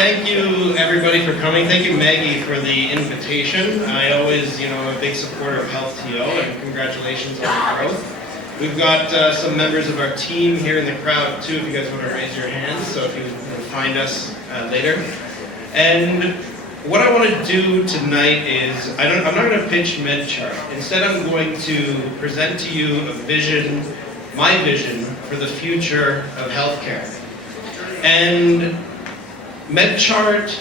Thank you, everybody, for coming. Thank you, Maggie, for the invitation. I always, a big supporter of HealthTO, and congratulations on the growth. We've got some members of our team here in the crowd, too, if you guys want to raise your hands, so if you can find us later. And what I want to do tonight is, I'm not going to pitch MedChart. Instead, I'm going to present to you a vision, my vision, for the future of healthcare. And MedChart,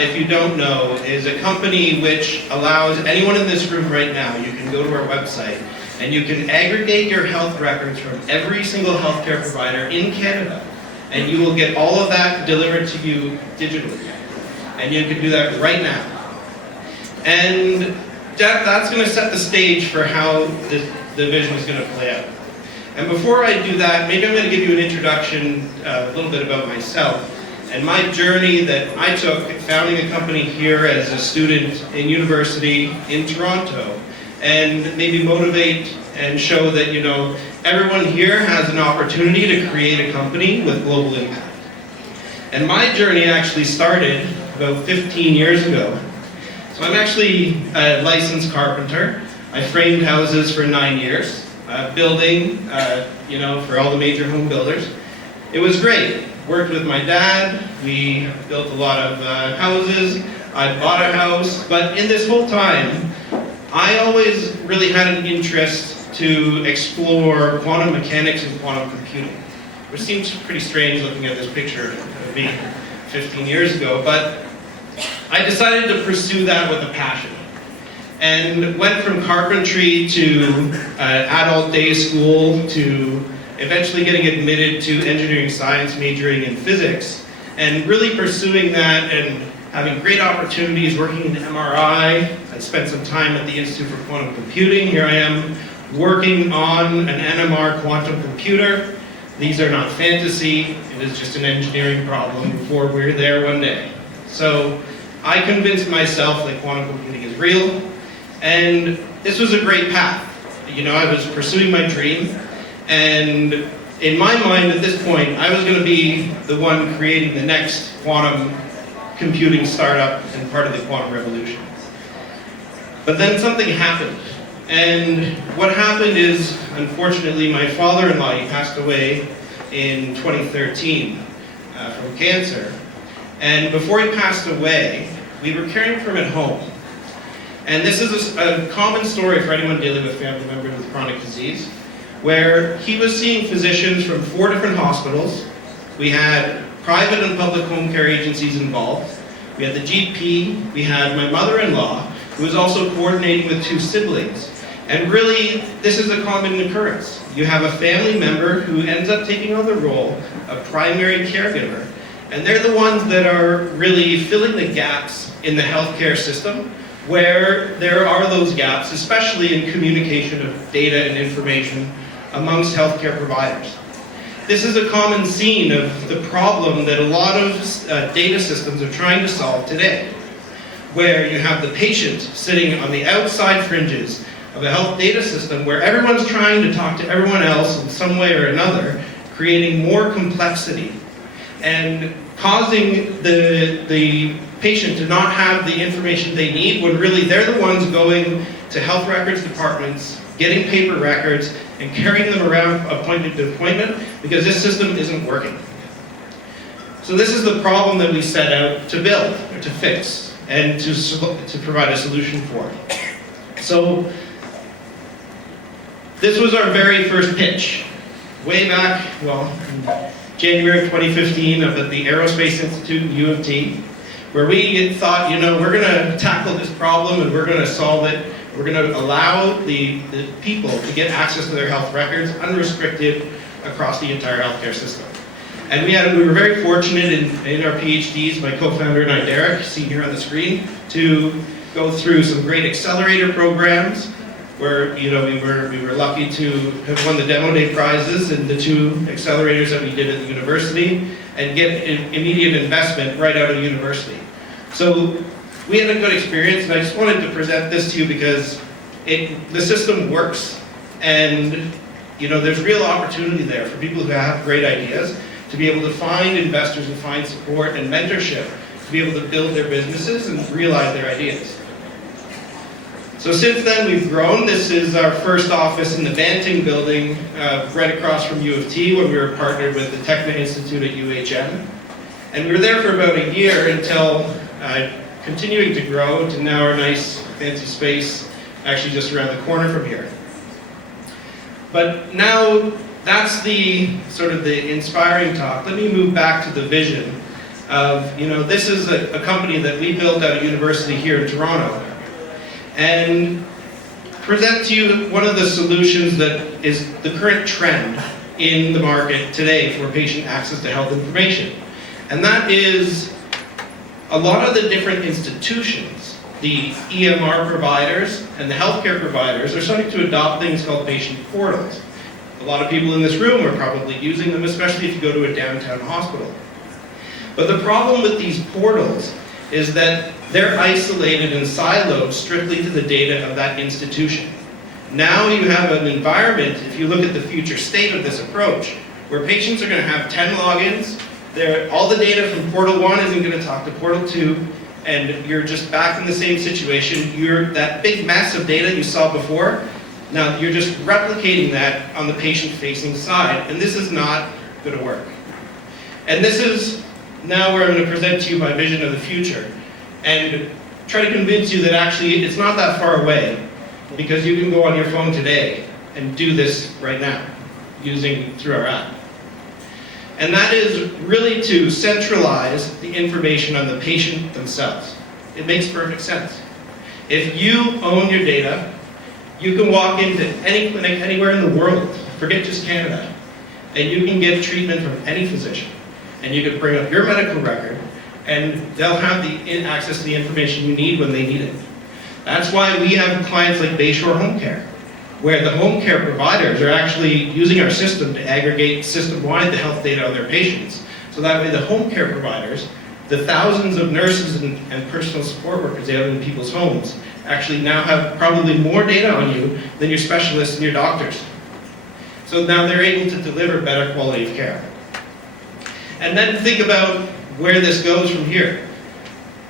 if you don't know, is a company which allows anyone in this room right now, you can go to our website, and you can aggregate your health records from every single healthcare provider in Canada, and you will get all of that delivered to you digitally. And you can do that right now. And that's going to set the stage for how the vision is going to play out. And before I do that, maybe I'm going to give you an introduction, a little bit about myself and my journey that I took founding a company here as a student in university in Toronto, and maybe motivate and show that, everyone here has an opportunity to create a company with global impact. And my journey actually started about 15 years ago. So I'm actually a licensed carpenter. I framed houses for 9 years, building, for all the major home builders. It was great. Worked with my dad. We built a lot of houses. I bought a house. But in this whole time, I always really had an interest to explore quantum mechanics and quantum computing, which seems pretty strange looking at this picture of me 15 years ago. But I decided to pursue that with a passion, and went from carpentry to adult day school to eventually getting admitted to engineering science, majoring in physics, and really pursuing that and having great opportunities working in MRI. I spent some time at the Institute for Quantum Computing. Here I am working on an NMR quantum computer. These are not fantasy, it is just an engineering problem before we're there one day. So I convinced myself that quantum computing is real, and this was a great path. I was pursuing my dream, and in my mind at this point, I was going to be the one creating the next quantum computing startup and part of the quantum revolution. But then something happened, and what happened is, unfortunately, my father-in-law, he passed away in 2013 from cancer. And before he passed away, we were caring for him at home. And this is a common story for anyone dealing with family members with chronic disease, where he was seeing physicians from 4 different hospitals. We had private and public home care agencies involved. We had the GP, we had my mother-in-law, who was also coordinating with 2 siblings. And really, this is a common occurrence. You have a family member who ends up taking on the role of primary caregiver, and they're the ones that are really filling the gaps in the healthcare system, where there are those gaps, especially in communication of data and information amongst healthcare providers. This is a common scene of the problem that a lot of data systems are trying to solve today, where you have the patient sitting on the outside fringes of a health data system where everyone's trying to talk to everyone else in some way or another, creating more complexity and causing the patient to not have the information they need when really they're the ones going to health records departments, getting paper records, and carrying them around appointment to appointment because this system isn't working. So this is the problem that we set out to build, or to fix, and to provide a solution for. So this was our very first pitch, way back, in January of 2015 up at the Aerospace Institute, U of T, where we thought, we're going to tackle this problem and we're going to solve it. We're going to allow the people to get access to their health records unrestricted across the entire healthcare system. And we were very fortunate in our PhDs, my co-founder and I, Derek, seen here on the screen, to go through some great accelerator programs where we were lucky to have won the demo day prizes in the 2 accelerators that we did at the university and get immediate investment right out of university. So we had a good experience, and I just wanted to present this to you because the system works, and there's real opportunity there for people who have great ideas to be able to find investors and find support and mentorship to be able to build their businesses and realize their ideas. So since then we've grown. This is our first office in the Banting building, right across from U of T, when we were partnered with the Techno Institute at UHM. And we were there for about a year until continuing to grow to now our nice fancy space actually just around the corner from here. But now that's the sort of the inspiring talk. Let me move back to the vision of, this is a company that we built at a university here in Toronto, and present to you one of the solutions that is the current trend in the market today for patient access to health information. And that is a lot of the different institutions, the EMR providers and the healthcare providers, are starting to adopt things called patient portals. A lot of people in this room are probably using them, especially if you go to a downtown hospital. But the problem with these portals is that they're isolated and siloed strictly to the data of that institution. Now you have an environment, if you look at the future state of this approach, where patients are going to have 10 logins, all the data from Portal 1 isn't going to talk to Portal 2, and you're just back in the same situation. That big mess of data you saw before, now you're just replicating that on the patient-facing side, and this is not going to work. And this is now where I'm going to present to you my vision of the future, and try to convince you that actually it's not that far away, because you can go on your phone today and do this right now, through our app. And that is really to centralize the information on the patient themselves. It makes perfect sense. If you own your data, you can walk into any clinic anywhere in the world, forget just Canada, and you can get treatment from any physician. And you can bring up your medical record, and they'll have access to the information you need when they need it. That's why we have clients like Bayshore Home Care, where the home care providers are actually using our system to aggregate system-wide the health data on their patients. So that way the home care providers, the thousands of nurses and personal support workers out in people's homes, actually now have probably more data on you than your specialists and your doctors. So now they're able to deliver better quality of care. And then think about where this goes from here.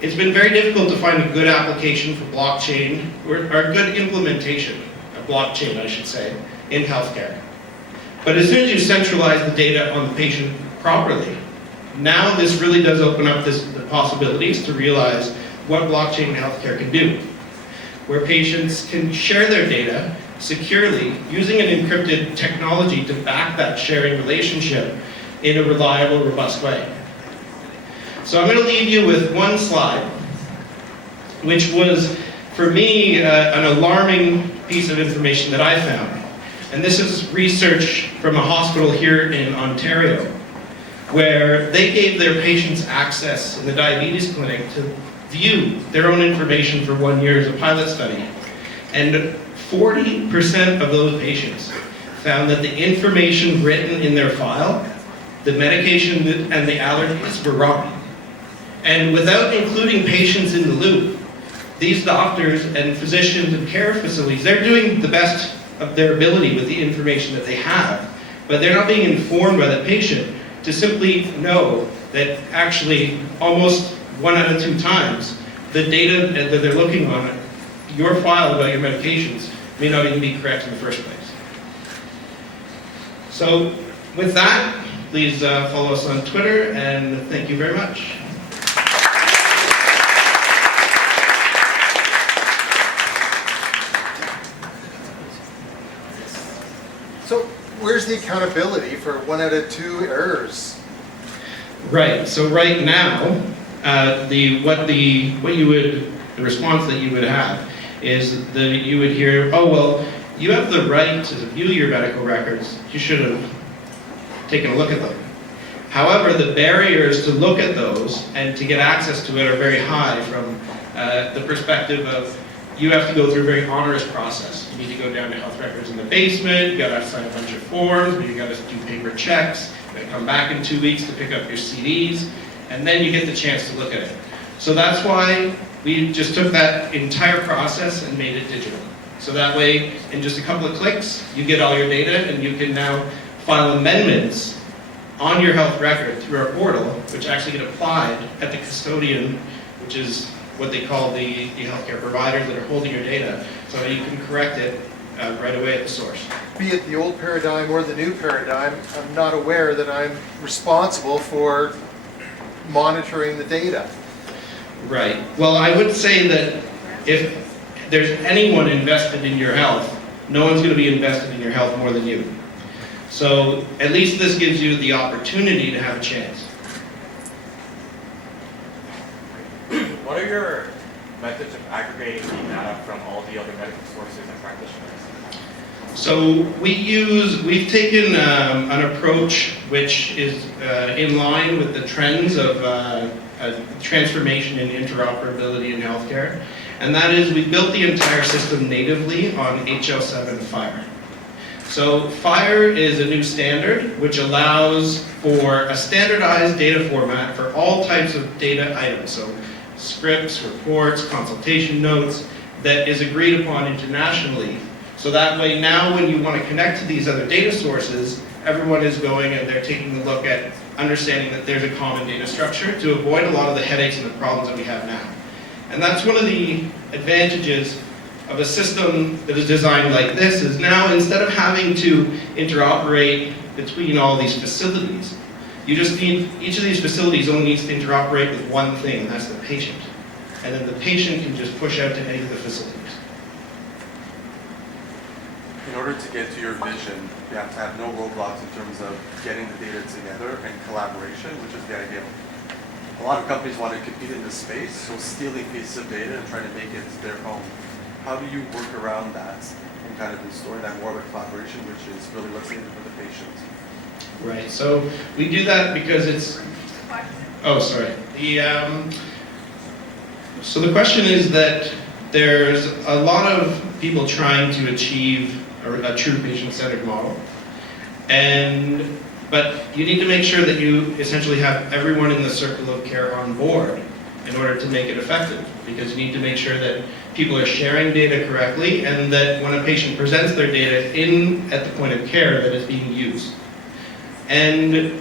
It's been very difficult to find a good application for blockchain, or a good implementation of blockchain, I should say, in healthcare. But as soon as you centralize the data on the patient properly, now this really does open up the possibilities to realize what blockchain in healthcare can do, where patients can share their data securely using an encrypted technology to back that sharing relationship in a reliable, robust way. So I'm going to leave you with one slide, which was, for me, an alarming piece of information that I found. And this is research from a hospital here in Ontario, where they gave their patients access in the diabetes clinic to view their own information for 1 year as a pilot study. And 40% of those patients found that the information written in their file, the medication and the allergies, were wrong. And without including patients in the loop, these doctors and physicians and care facilities, they're doing the best of their ability with the information that they have, but they're not being informed by the patient to simply know that actually almost 1 out of 2 times, the data that they're looking on, your file about your medications, may not even be correct in the first place. So with that, please follow us on Twitter, and thank you very much. So where's the accountability for 1 out of 2 errors? Right. So right now, the response that you would have is that you would hear, oh well, you have the right to view your medical records. You should have taken a look at them. However, the barriers to look at those and to get access to it are very high from the perspective of you have to go through a very onerous process. You need to go down to health records in the basement, you gotta sign a bunch of forms, you gotta do paper checks, you gotta come back in 2 weeks to pick up your CDs, and then you get the chance to look at it. So that's why we just took that entire process and made it digital. So that way, in just a couple of clicks, you get all your data and you can now file amendments on your health record through our portal, which actually get applied at the custodian, which is what they call the healthcare providers that are holding your data, so that you can correct it right away at the source. Be it the old paradigm or the new paradigm, I'm not aware that I'm responsible for monitoring the data. Right. Well, I would say that if there's anyone invested in your health, no one's going to be invested in your health more than you. So at least this gives you the opportunity to have a chance. What are your methods of aggregating the data from all the other medical sources and practitioners? So we've taken an approach which is in line with the trends of transformation in interoperability in healthcare. And that is, we built the entire system natively on HL7 FHIR. So FHIR is a new standard which allows for a standardized data format for all types of data items. So scripts, reports, consultation notes, that is agreed upon internationally. So that way now when you want to connect to these other data sources, everyone is going and they're taking a look at understanding that there's a common data structure to avoid a lot of the headaches and the problems that we have now. And that's one of the advantages of a system that is designed like this, is now instead of having to interoperate between all these facilities, you just need, each of these facilities only needs to interoperate with one thing, and that's the patient. And then the patient can just push out to any of the facilities. In order to get to your vision, you have to have no roadblocks in terms of getting the data together and collaboration, which is the ideal. A lot of companies want to compete in this space, so stealing pieces of data and trying to make it their own. How do you work around that and kind of instilling that more of a collaboration, which is really what's needed for the patient? Right, so we do that because it's, oh, sorry. So the question is that there's a lot of people trying to achieve a true patient-centered model. But you need to make sure that you essentially have everyone in the circle of care on board in order to make it effective, because you need to make sure that people are sharing data correctly and that when a patient presents their data at the point of care, that it's being used. And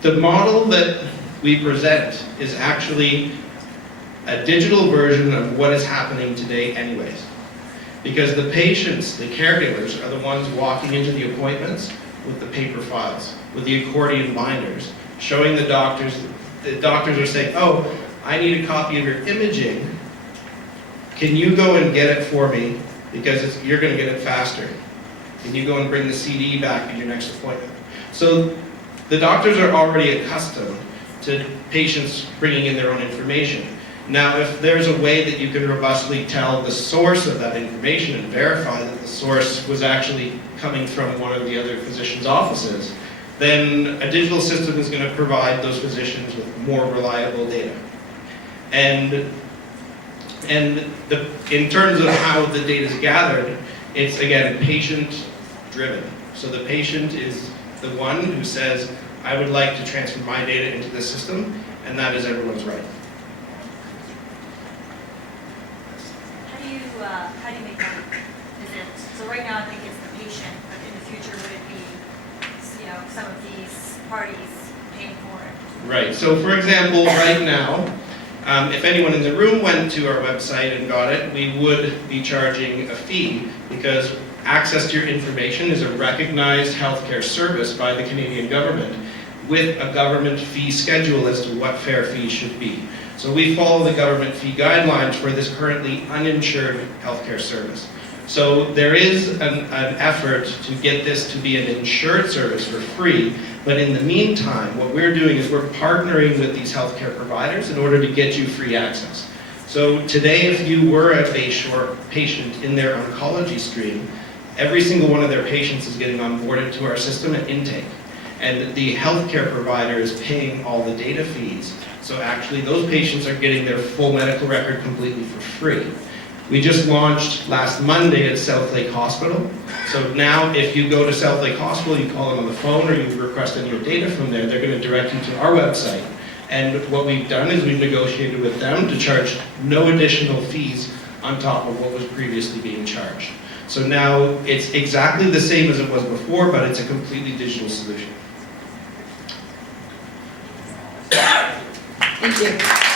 the model that we present is actually a digital version of what is happening today anyways. Because the patients, the caregivers, are the ones walking into the appointments with the paper files, with the accordion binders, showing the doctors are saying, oh, I need a copy of your imaging. Can you go and get it for me? Because you're going to get it faster. Can you go and bring the CD back in your next appointment? So the doctors are already accustomed to patients bringing in their own information. Now, if there's a way that you can robustly tell the source of that information and verify that the source was actually coming from one of the other physicians' offices, then a digital system is going to provide those physicians with more reliable data. And in terms of how the data is gathered, it's, again, patient-driven. So the patient is the one who says, I would like to transfer my data into this system, and that is everyone's right. How do you make money? Is it, so right now I think it's the patient, but in the future would it be, you know, some of these parties paying for it? Right, so for example, right now, if anyone in the room went to our website and got it, we would be charging a fee because access to your information is a recognized healthcare service by the Canadian government with a government fee schedule as to what fair fees should be. So we follow the government fee guidelines for this currently uninsured healthcare service. So there is an effort to get this to be an insured service for free, but in the meantime, what we're doing is we're partnering with these healthcare providers in order to get you free access. So today, if you were a Bayshore patient in their oncology stream, every single one of their patients is getting onboarded to our system at intake. And the healthcare provider is paying all the data fees. So actually, those patients are getting their full medical record completely for free. We just launched last Monday at South Lake Hospital. So now if you go to South Lake Hospital, you call them on the phone or you request any data from there, they're going to direct you to our website. And what we've done is we've negotiated with them to charge no additional fees on top of what was previously being charged. So now it's exactly the same as it was before, but it's a completely digital solution. Thank you.